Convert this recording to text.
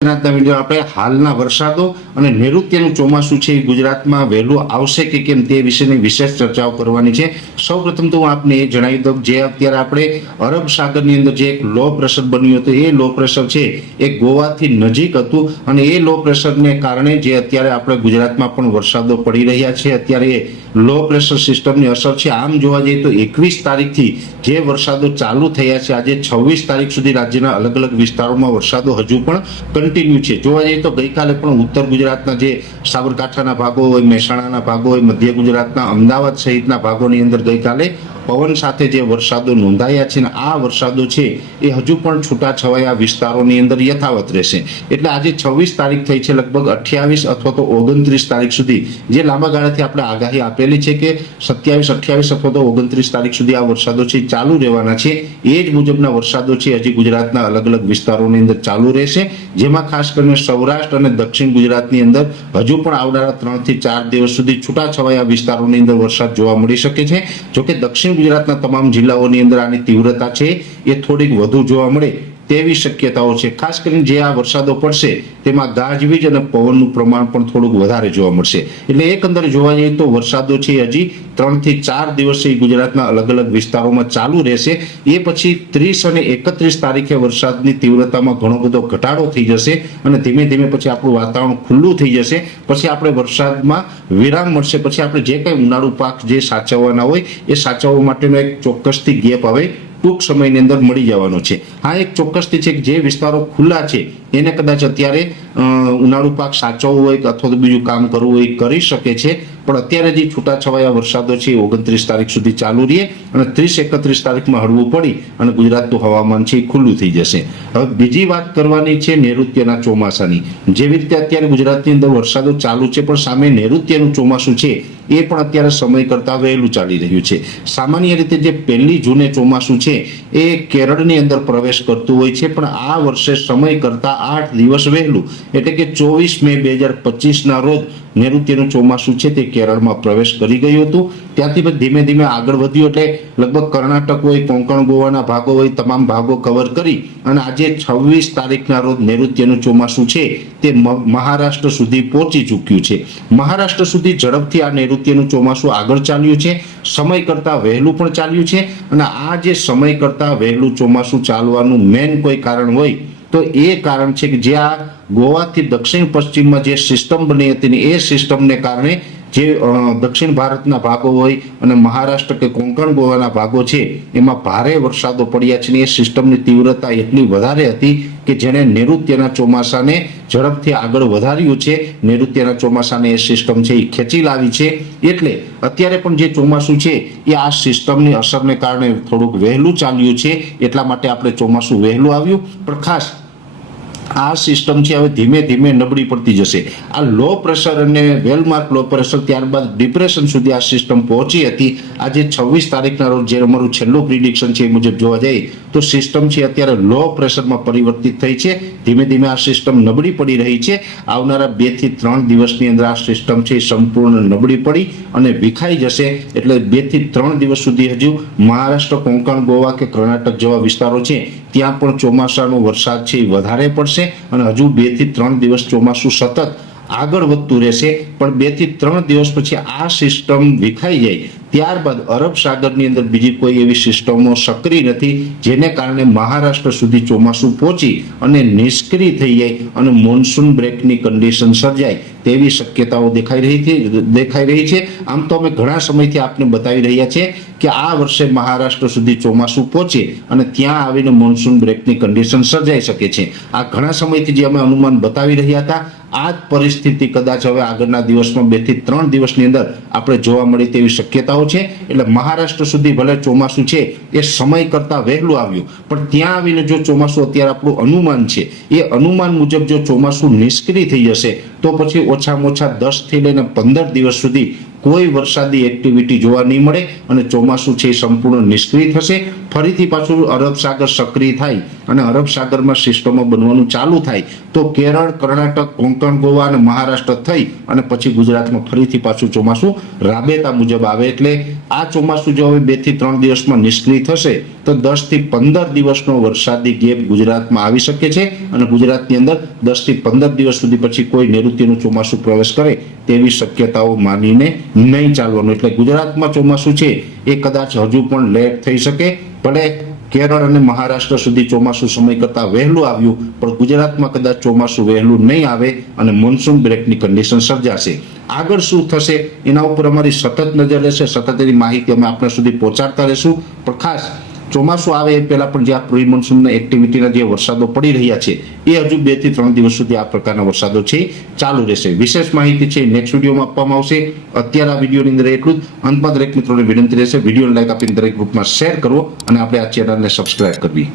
આજના વીડિયો આપણે હાલના વરસાદો અને નૈઋત્યનું ચોમાસું છે એ ગુજરાતમાં વહેલું આવશે કે કેમ તે વિશેની વિશેષ ચર્ચાઓ કરવાની છે. સૌ પ્રથમ તો હું આપને એ જણાવી દઉં, જે અત્યારે આપણે અરબ સાગરની અંદર જે એક લો પ્રેશર બન્યું હતું, એ લો પ્રેશર છે. એ ગોવાથી નજીક હતું અને એ લો પ્રેશરને કારણે જે અત્યારે આપણે ગુજરાતમાં પણ વરસાદો પડી રહ્યા છે, અત્યારે એ લો પ્રેશર સિસ્ટમની અસર છે. આમ જોવા જઈએ તો એકવીસ તારીખથી જે વરસાદો ચાલુ થયા છે, આજે છવ્વીસ તારીખ સુધી રાજ્યના અલગ અલગ વિસ્તારોમાં વરસાદો હજુ પણ કન્ટિન્યુ છે. જોવા જઈએ તો ગઈકાલે પણ ઉત્તર ગુજરાતના જે સાબરકાંઠાના ભાગો હોય, મહેસાણાના ભાગો હોય, મધ્ય ગુજરાતના, અમદાવાદ સહિતના ભાગોની અંદર ગઈકાલે પવન સાથે જે વરસાદો નોંધાયા છે ને આ વરસાદો છે, એ હજુ પણ છૂટાછવાયા વિસ્તારોની અંદર યથાવત રહેશે. એટલે આજે છવ્વીસ તારીખ થઈ છે, લગભગ અઠ્યાવીસ અથવા તો ઓગણત્રીસ તારીખ સુધી. જે લાંબા ગાળાથી આપણે આગાહી આપેલી છે કે સત્યાવીસ, અઠ્યાવીસ અથવા તો ઓગણત્રીસ તારીખ સુધી આ વરસાદો છે ચાલુ રહેવાના છે. એ જ મુજબના વરસાદો છે, હજી ગુજરાતના અલગ અલગ વિસ્તારોની અંદર ચાલુ રહેશે. જેમાં ખાસ કરીને સૌરાષ્ટ્ર અને દક્ષિણ ગુજરાતની અંદર હજુ પણ આવનારા ત્રણથી ચાર દિવસ સુધી છૂટાછવાયા વિસ્તારોની અંદર વરસાદ જોવા મળી શકે છે. જોકે દક્ષિણ ગુજરાતના તમામ જિલ્લાઓની અંદર આની તીવ્રતા છે એ થોડીક વધુ જોવા મળે. તેવી શક્યતાઓ છે. ખાસ કરીને જે આ વરસાદો પડશે, તેમાં ગાજવીજ અને પવનનું પ્રમાણ પણ થોડુંક વધારે જોવા મળશે. એટલે એકંદરે જોવા જઈએ તો વરસાદો છે હજી ત્રણથી ચાર દિવસે ગુજરાતના અલગ અલગ વિસ્તારોમાં ચાલુ રહેશે. એ પછી ત્રીસ અને એકત્રીસ તારીખે વરસાદની તીવ્રતામાં ઘણો બધો ઘટાડો થઈ જશે અને ધીમે ધીમે પછી આપણું વાતાવરણ ખુલ્લું થઈ જશે. પછી આપણે વરસાદમાં વિરામ મળશે. પછી આપણે જે કંઈ ઉનાળુ પાક જે સાચવવાના હોય, એ સાચવવા માટેનો એક ચોક્કસથી ગેપ હવે ટૂંક સમયની અંદર મળી જવાનો છે. આ એક ચોક્કસથી છે કે જે વિસ્તારો ખુલ્લા છે, એને કદાચ અત્યારે ઉનાળુ પાક સાચવવો હોય કે અથવા તો બીજું કામ કરવું હોય કરી શકે છે. પણ અત્યારે જે છૂટાછવાયા વરસાદો છે ઓગણત્રીસ તારીખ સુધી ચાલુ રહે અને ત્રીસ એકત્રીસ તારીખમાં હળવું પડી અને ગુજરાતનું હવામાન છે એ ખુલ્લું થઈ જશે. હવે બીજી વાત કરવાની છે નૈઋત્યના ચોમાસાની. જેવી રીતે અત્યારે ગુજરાતની અંદર વરસાદો ચાલુ છે, પણ સામે નૈઋત્યનું ચોમાસું છે, એ પણ અત્યારે સમય કરતાં વહેલું ચાલી રહ્યું છે. સામાન્ય રીતે જે પહેલી જૂને ચોમાસું છે, એ કેરળની અંદર પ્રવેશ કરતું હોય છે, પણ આ વર્ષે સમય કરતાં આઠ દિવસ વહેલું. એટલે કે ચોવીસ મે બે હજાર પચીસના રોજ નૈઋત્યનું ચોમાસું છે તે કેરળમાં પ્રવેશ કરી ગયું હતું. ત્યાંથી ધીમે ધીમે આગળ વધ્યું એટલે લગભગ કર્ણાટક હોય કોંકણ ગોવાના ભાગો હોય તમામ ભાગો કવર કરી અને આજે છવ્વીસ તારીખના રોજ નૈઋત્યનું ચોમાસું છે તે મહારાષ્ટ્ર સુધી પહોંચી ચૂક્યું છે. મહારાષ્ટ્ર સુધી ઝડપથી આ નૈઋત્યનું ચોમાસું આગળ ચાલ્યું છે. સમય કરતાં વહેલું પણ ચાલ્યું છે અને આ જે સમય કરતાં વહેલું ચોમાસું ચાલવાનું મેન કોઈ કારણ હોય તો એ કારણ છે કે જે આ ગોવાથી દક્ષિણ પશ્ચિમમાં જે સિસ્ટમ બની હતી ને એ સિસ્ટમને કારણે જે દક્ષિણ ભારતના ભાગો હોય અને મહારાષ્ટ્ર કે કોંકણ ગોવાના ભાગો છે, એમાં ભારે વરસાદો પડ્યા છે ને એ સિસ્ટમની તીવ્રતા એટલી વધારે હતી કે જેણે નૈઋત્યના ચોમાસાને ઝડપથી આગળ વધાર્યું છે. નૈઋત્યના ચોમાસાને એ સિસ્ટમ છે એ ખેંચી લાવી છે. એટલે અત્યારે પણ જે ચોમાસું છે, એ આ સિસ્ટમની અસરને કારણે થોડુંક વહેલું ચાલ્યું છે. એટલા માટે આપણે ચોમાસું વહેલું આવ્યું. પણ ખાસ આ સિસ્ટમ છે હવે ધીમે ધીમે નબળી પડતી જશે. આ લો પ્રેશર અને વેલમાર્ક લો પ્રેશર ત્યારબાદ ડિપ્રેશન સુધી આ સિસ્ટમ પહોંચી હતી. આજે છવ્વીસ તારીખના રોજ જે અમારું છેલ્લું પ્રિડિક્શન છે એ મુજબ જોવા જઈએ તો સિસ્ટમ છે અત્યારે લો પ્રેશરમાં પરિવર્તિત થઈ છે. ધીમે ધીમે આ સિસ્ટમ નબળી પડી રહી છે. આવનારા બેથી ત્રણ દિવસની અંદર આ સિસ્ટમ છે સંપૂર્ણ નબળી પડી અને વિખાઈ જશે. એટલે બેથી ત્રણ દિવસ સુધી હજુ મહારાષ્ટ્ર, કોંકણ, ગોવા કે કર્ણાટક જેવા વિસ્તારો છે, ત્યાં પણ ચોમાસાનો વરસાદ છે વધારે પડશે. અને હજુ બેથી ત્રણ દિવસ ચોમાસું સતત આગળ વધતું રહેશે. પણ બેથી ત્રણ દિવસ પછી આ સિસ્ટમ વિખાઈ જાય. ત્યારબાદ અરબ સાગરની અંદર બીજી કોઈ એવી સિસ્ટમો સક્રિય નથી, જેને કારણે મહારાષ્ટ્ર સુધી ચોમાસું પહોંચી અને નિષ્ક્રિય થઈ જાય અને મોન્સૂન બ્રેકની કન્ડિશન સર્જાય તેવી શક્યતાઓ દેખાઈ રહી છે, દેખાઈ રહી છે. આમ તો અમે ઘણા સમયથી આપને બતાવી રહ્યા છે કે આ વર્ષે મહારાષ્ટ્ર સુધી ચોમાસું પહોંચે અને ત્યાં આવીને મોન્સૂન બ્રેકની કન્ડિશન સર્જાઈ શકે છે. આ ઘણા સમયથી જે અમે અનુમાન બતાવી રહ્યા હતા આ પરિસ્થિતિ કદાચ હવે આગળના દિવસમાં બેથી ત્રણ દિવસની અંદર આપણે જોવા મળી તેવી શક્યતાઓ છે. એટલે મહારાષ્ટ્ર સુધી ભલે ચોમાસું છે, એ સમય કરતાં વહેલું આવ્યું. પણ ત્યાં આવીને જો ચોમાસું અત્યારે આપણું અનુમાન છે, એ અનુમાન મુજબ જો ચોમાસું નિષ્ક્રિય થઈ જશે, તો પછી ઓછામાં ઓછા દસથી લઈને પંદર દિવસ સુધી કોઈ વરસાદી એક્ટિવિટી જોવા નહીં મળે અને ચોમાસું છે એ સંપૂર્ણ નિષ્ક્રિય થશે. ફરીથી પાછું અરબ સાગર સક્રિય થાય અને અરબ સાગરમાં સિસ્ટમો બનવાનું ચાલુ થાય તો કેરળ, કર્ણાટક, કોંકણ, ગોવા અને મહારાષ્ટ્ર થઈ અને પછી ગુજરાતમાં ફરીથી પાછું ચોમાસું રાબેતા મુજબ આવે એટલે આ ચોમાસું જો હવે બેથી ત્રણ દિવસમાં નિષ્ક્રિય થશે, તો દસથી પંદર દિવસનો વરસાદી ગેપ ગુજરાતમાં આવી શકે છે અને ગુજરાતની અંદર દસથી પંદર દિવસ સુધી પછી કોઈ નૈઋત્યનું ચોમાસું પ્રવેશ કરે તેવી શક્યતાઓ માનીને નહીં ચાલવાનું. એટલે ગુજરાતમાં ચોમાસું છે એ કદાચ હજુ પણ લેટ થઈ શકે, ભલે કેરળ અને મહારાષ્ટ્ર સુધી ચોમાસું સમય કરતાં વહેલું આવ્યું, પણ ગુજરાતમાં કદાચ ચોમાસું વહેલું નહીં આવે અને મોન્સૂન બ્રેકની કન્ડિશન સર્જાશે. આગળ શું થશે? એના ઉપર અમારી સતત નજર રહેશે. સતત એની માહિતી અમે આપણા સુધી પહોંચાડતા રહેશું. પણ ખાસ ચોમાસું આવે એ પહેલાં પણ જે આ પ્રી મોન્સૂનના એક્ટિવિટીના જે વરસાદો પડી રહ્યા છે, એ હજુ બેથી ત્રણ દિવસ સુધી આ પ્રકારના વરસાદો છે, ચાલુ રહેશે. વિશેષ માહિતી છે નેક્સ્ટ વિડીયોમાં આપવામાં આવશે. અત્યારે આ વિડીયોની અંદર એટલું જ. અંતમાં દરેક મિત્રોને વિનંતી રહેશે વીડિયો લાઈક આપીને દરેક ગ્રુપમાં શેર કરવો અને આપણે આ ચેનલને સબસ્ક્રાઈબ કરવી.